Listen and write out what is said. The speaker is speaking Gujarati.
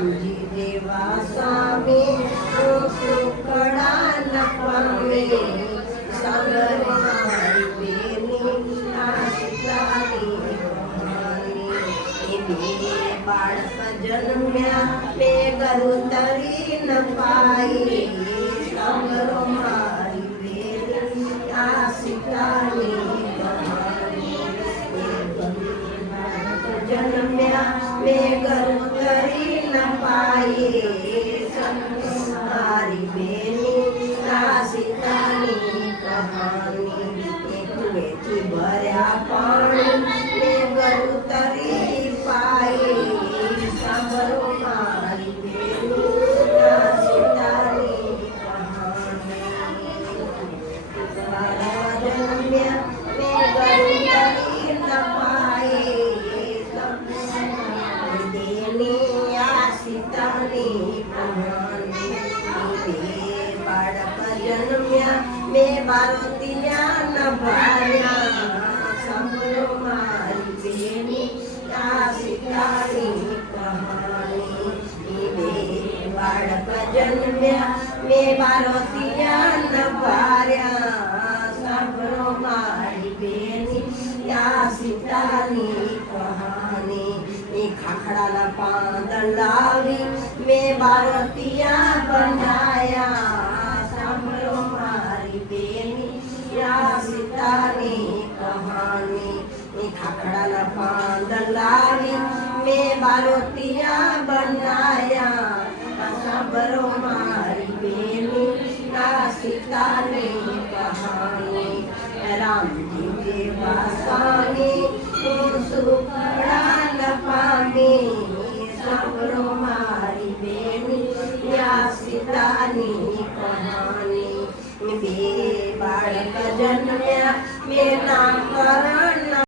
રામજી દેવા સ્વામી સુખડા ન પામે સાગર મારી બેની આશિકાની કહાની બે બાળક જન્મ્યા બે ગરુ તરી ન પાઈ સાગર મારી બેની આશિકાની જન્મ્યા બે ગરુ તરી ન પાયે મારી બેની આ સીતાની કહાની કુએથી ભર્યા પાણી બે ગરુ તરી પાયે સાંભળો મારી બેની આ સીતાની કહાની જન્મ્યા બે ગરુ તરી ન પાયે સીતાની કહાની બાળક જન્મ્યા બે બારોતિયા ન ભાર્યા સાંભળો મારી બેની આ સીતાની કહાની બે બાળક જન્મ્યા બે બારોતિયા ન ભાર્યા સાંભળો મારી બેની આ સીતાની કહાની ખાખડાના પાંદડા લાવી મેં બારોતિયા બનાયા સાંભળો મારી બેની આ સીતાની કહાની ખાખડાના પાંદડા લાવી મેં બારોતિયા બનાયા સાંભળો મારી બેની આ સીતાની કહાની રામજી દેવા સ્વામી સુખડા ન પામે સાંભળો મારી બેની આ સીતાની કહાની બે બાળક જન્મ્યા બે નામકરણ